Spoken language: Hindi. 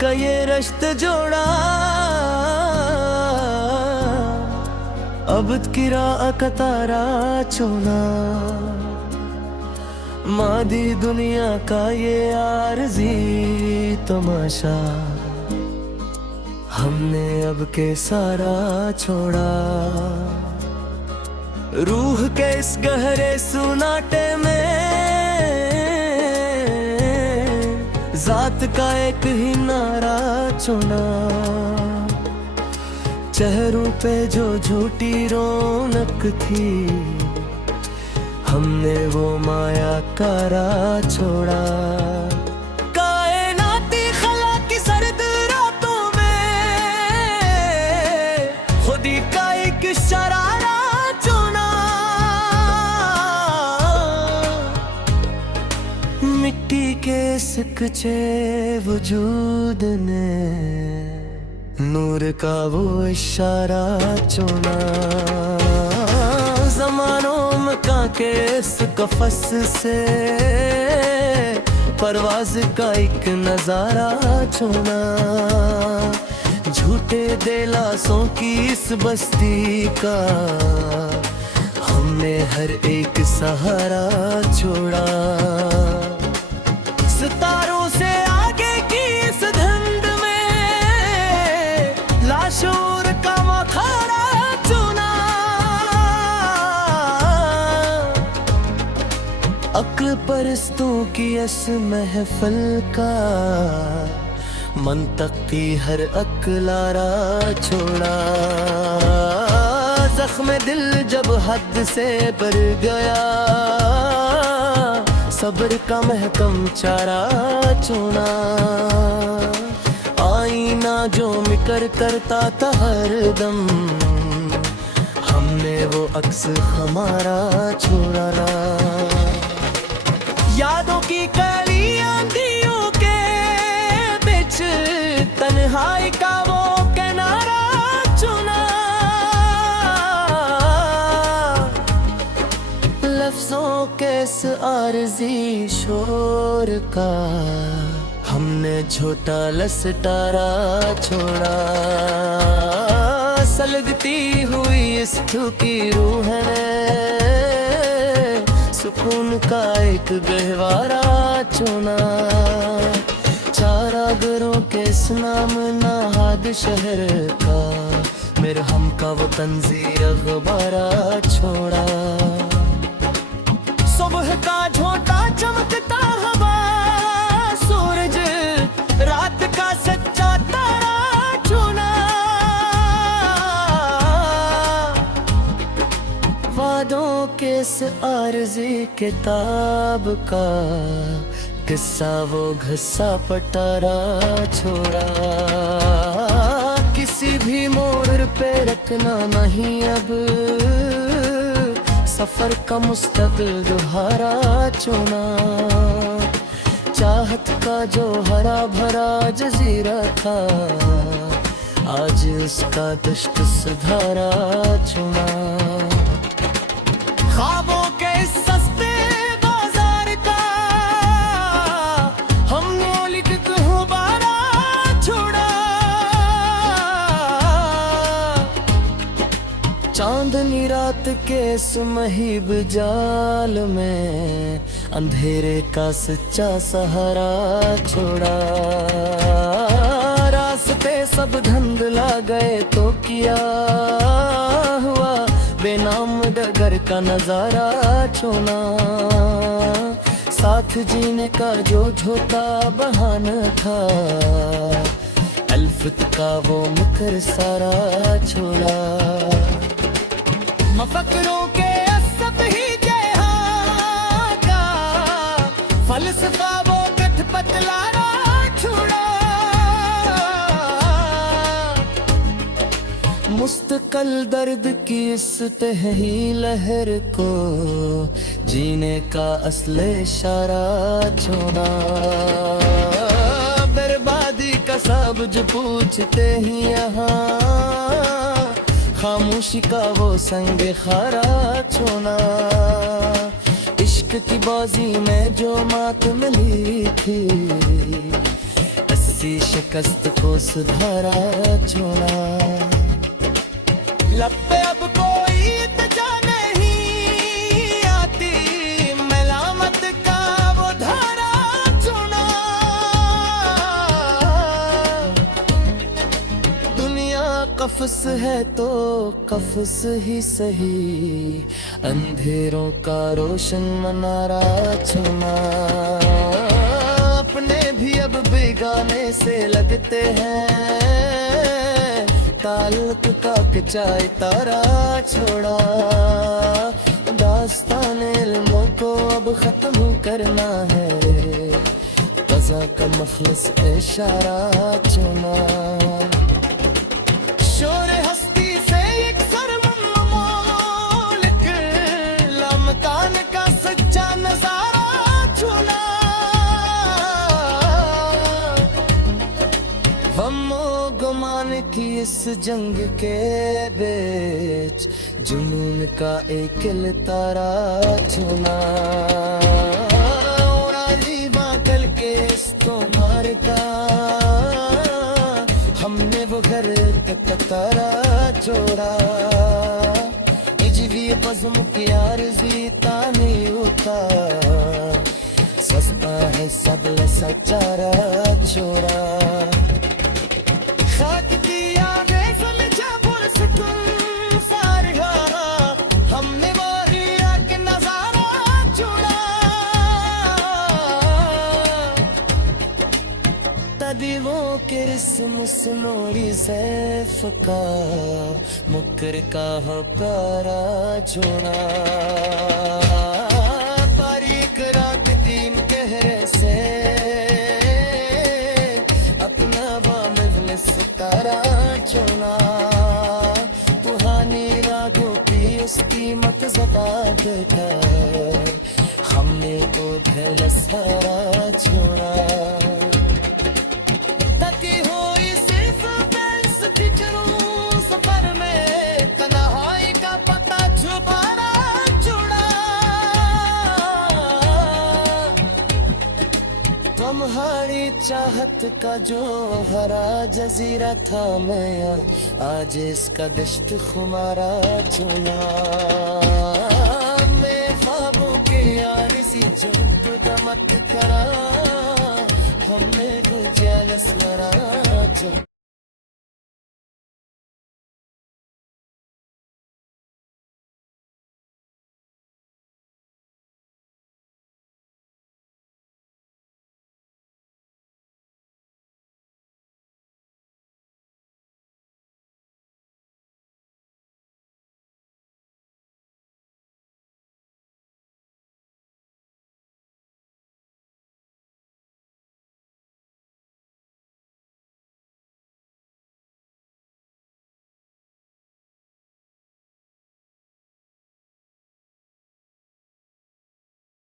का ये रश्त जोड़ा अब किरा अकतारा चुना मादी दुनिया का ये आरज़ी तमाशा हमने अब के सारा छोड़ा। रूह के इस गहरे सुनाटे में जात का एक ही नारा चुना। चेहरों पे जो झूठी रौनक थी हमने वो माया का राह छोड़ा। कायनाती खला की सर्द रातों में खुदी का एक शरारा चुना। मिट्टी के इस कच्चे वजूद ने नूर का वो इशारा चुना। ज़मानों मका के इस कफस से परवाज़ का एक नज़ारा चुना। झूठे दिलासों की इस बस्ती का हमने हर एक सहारा छोड़ा। सितारों से आगे की इस धुंध में लाशूर का मखारा चुना। अक्ल परस्तों की इस महफिल का मंतक की हर अक्लारा छोड़ा। जख्म दिल जब हद से बढ़ गया सब्र का महकम चारा चुना। आईना जो मिकर करता था हर दम हमने वो अक्स हमारा छोड़ा। यादों की कली आंधियों के बीच तन्हाई का वो किनारा चुना। लफ्जों के इस आरज़ी शोर का हमने छोटा लसटारा छोड़ा। सलगती हुई इस ठुकी रूह ने सुकून का एक गहवारा चुना। चारागरों के इस नाम नहाद शहर का मेरे हम का वो तंज़ी अखबारा छोड़ा। सुबह का झोंका चमकता हवा सूरज रात का सच्चा तारा चुना। वादों के इस आरज़ी किताब का किस्सा वो घसा पटारा छोड़ा। किसी भी मोड़ पे रखना नहीं अब सफर का मुस्तकिल दोहारा चुना। चाहत का जो हरा भरा जजीरा था आज उसका दश्त सुधारा चुना। ख्वाबों के इस सस्ते बाजार का हमने लिख गुबारा छोड़ा। चांदनी रात के इस महीब जाल में अंधेरे का सच्चा सहारा छोड़ा। रास्ते सब धुंधला गए तो किया हुआ बेनाम डगर का नजारा चुना। साथ जीने का जो झोंका बहाना था अल्फत का वो मुकर सारा छोड़ा। मफकरों के असब ही जहाँ का फलसफा वो कथ पतलारा छोड़ा। मुस्तकल दर्द की इस तहही लहर को जीने का असले इशारा छोड़ा। बर्बादी का सब जो पूछते ही यहाँ खामोशी का वो संग खारा छोड़ा। इश्क की बाजी में जो मात मिली थी किसी शिकस्त को सुधारा चुना। लब पे अब कोई इल्तिजा नहीं आती, मलामत का वो धारा चुना। दुनिया कफस है तो कफस ही सही, अंधेरों का रोशन मनारा चुना। अपने भी अब बेगाने से लगते हैं, ताल्लुक का किचाए तारा छोड़ा। दास्तान इल्मों को अब खत्म करना है, क़ज़ा का मखलस इशारा चुना। शोर हस्ती से एक सरमौलिक लामकान का सच्चा नजारा चुना। गमो गुमान की इस जंग के बीच, जुनून का एक तारा चुना। उड़ा जीवा कल के इस तुम्हार का, हमने वो घर का तारा छोड़ा। इजवी बज़्म की आरज़ी तानी उतार, सस्ता है सब सचारा छोड़ा। खाक दिया बेसुलझा पुरसुकून सारहा, हमने वारिया के नजारा छोड़ा। तदीवों के रिस्म सुनोड़ी सैफ का, मुकर का हो प्यारा छोड़ा। बारीक रात दिन गहरे से अपना सितारा चुना। पुरानी रागों की उसकी मत ज़दा कर, हमने तो पहले सारा छोड़ा। तकी हुई सिर्फ बैस टीचरों सफर में, तन्हाई का पता छुपाना छोड़ा। तुम्हारी चाहत का जो हरा जजीरा था मैं, आज इसका दश्त खुमारा चुना। मैं ख्वाबों के यार सी चुप मत करा, हमने गुजर सरा।